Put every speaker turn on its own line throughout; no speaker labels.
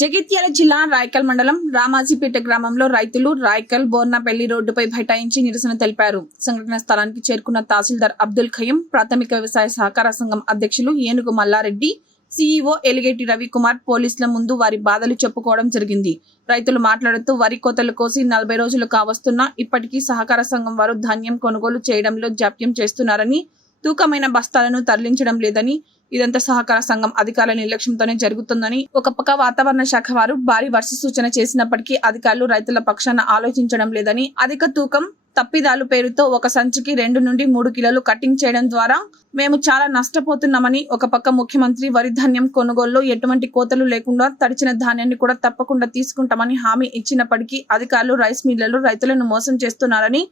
జగిత్యాల జిల్లా రాయకల్ మండలం రామాజీపేట గ్రామంలో రైతులు రాయకల్ బోర్నపల్లి రోడ్డుపై బైఠాయించి నిరసన తెలిపారు. సంఘటన స్థలానికి చేరుకున్న తహసీల్దార్ అబ్దుల్ ఖయం ప్రాథమిక వ్యవసాయ సహకార సంఘం అధ్యక్షులు ఏనుగు మల్లారెడ్డి సీఈఓ ఎలిగేటి రవికుమార్ పోలీసుల ముందు వారి బాధలు చెప్పుకోవడం జరిగింది. రైతులు మాట్లాడుతూ వరి కోతలు కోసి నలభై రోజులు కావస్తున్నా ఇప్పటికీ సహకార సంఘం వారు ధాన్యం కొనుగోలు చేయడంలో జాప్యం చేస్తున్నారని తూకమైన బస్తాలను తరలించడం లేదని ఇదంతా సహకార సంఘం అధికారుల నిర్లక్ష్యంతోనే జరుగుతుందని ఒక పక్క వాతావరణ శాఖ వారు భారీ వర్ష సూచన చేసినప్పటికీ అధికారులు రైతుల పక్షాన ఆలోచించడం లేదని అధిక తూకం తప్పిదాలు పేరుతో ఒక సంచికి రెండు నుండి మూడు కిలోలు కటింగ్ చేయడం ద్వారా మేము చాలా నష్టపోతున్నామని ఒక పక్క ముఖ్యమంత్రి వరి ధాన్యం కొనుగోలులో ఎటువంటి కోతలు లేకుండా తడిచిన ధాన్యాన్ని కూడా తప్పకుండా తీసుకుంటామని హామీ ఇచ్చినప్పటికీ అధికారులు రైస్ మిల్లర్లు రైతులను మోసం చేస్తున్నారని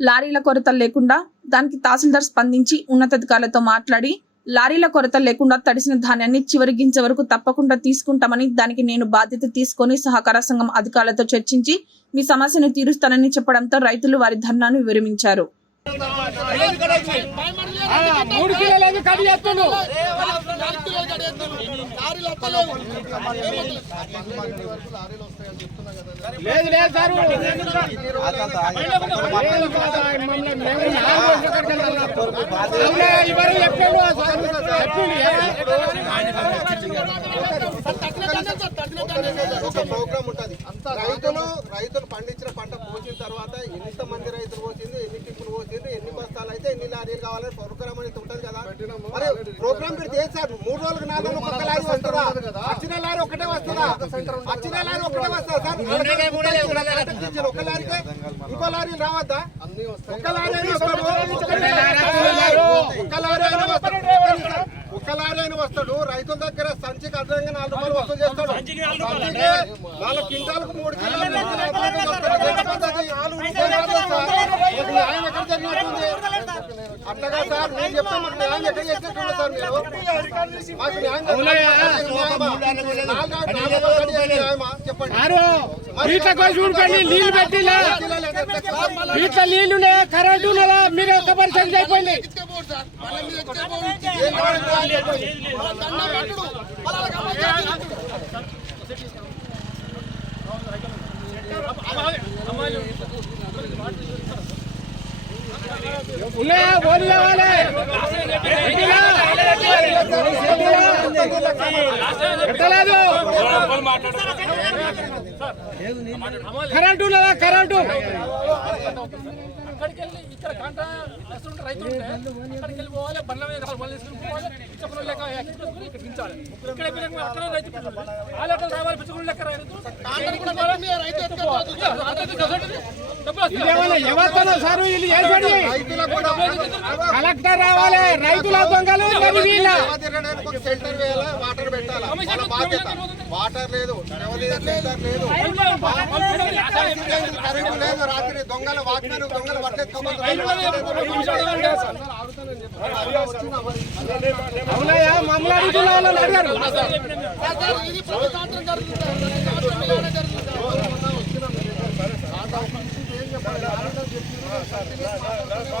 లారీల కొరత లేకుండా దానికి తహసీల్దార్ స్పందించి ఉన్నతాధికారులతో మాట్లాడి లారీల కొరత లేకుండా తడిసిన ధాన్యాన్ని చివరి గింజ వరకు తప్పకుండా తీసుకుంటామని దానికి నేను బాధ్యత తీసుకొని సహకార సంఘం అధికారులతో చర్చించి మీ సమస్యను తీరుస్తానని చెప్పడంతో రైతులు వారి ధర్నాను విరమించారు.
మూడు కిలోలు ఏమి కడి చేస్తుండు లేదు లేదు సార్ ఎవరు చెప్పిండు? ఆ సార్ చెప్పిండు?
ఒక ప్రోగ్రామ్ రైతులు రైతులు పండించిన పంట పోసిన తర్వాత ఎంత మంది రైతులు పోసింది ఎన్ని టిప్పులు పోసింది ఎన్ని బస్తాలు అయితే ఎన్ని లారీలు కావాలని ప్రోగ్రామ్ అనేది ఉంటది కదా. మరి ప్రోగ్రామ్ మీరు చేశారు. మూడు రోజులకు నాలుగు రోజులకు ఒక లారీ వస్తుందా? వచ్చిన లారీ ఒకటే వస్తుందా? వచ్చిన లారీ ఒకటే వస్తుందా? సార్. ఒక లారీకే ఇంకో లారీ రావద్దా? ఒక లారీ అయినా వస్తాడు ఒక లారీ అయినా వస్తాడు అయినా వస్తాడు రైతుల దగ్గర సంచికి అదనంగా నాలుగు రూపాయలు వసూలు చేస్తాడు. సంచికి నాలుగు క్వింటాలకు మూడు. ఒక న్యాయం ఎక్కడ జరిగినట్టుంది? అట్లాగా సార్ నేను చెప్తే మాకు న్యాయం ఎక్కడ సార్ మీరు మాకు న్యాయం? చెప్పండి
పోయి చూడుకోండి నీళ్ళు కరెంటు ఉన్నదా మీరు ఒక పరిస్థితి అయిపోయింది
ఏం కావాలి న్యాయం చెప్పండి.
ఉన్నాయా ఓడి కావాలి పెట్టిలా? పెట్టలేదు కరెంటు లేదా కరెంటు
అక్కడికి వెళ్ళి ఇక్కడ కాంట రైతులు ఉంటే అక్కడికి వెళ్ళి పోవాలి బండ్ల మీద బండ్లు ఇక్కడ దించాలి ఇక్కడ అక్కడ రైతు రావాలి లెక్క రైతు
ఎవరితోనో వీళ్ళు కలెక్టర్ రావాలి రైతుల దొంగలు
సెంటర్ వాటర్ పెట్టాలి వాటర్ లేదు లేదు కరెంటు లేదు రాత్రి దొంగలు వాకిలు దొంగలు
అవునయ్యా మమ్మల్ని అడుగుతున్న అడిగారు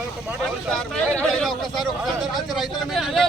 ఒకసారి ఒకసారి రైతుల మీద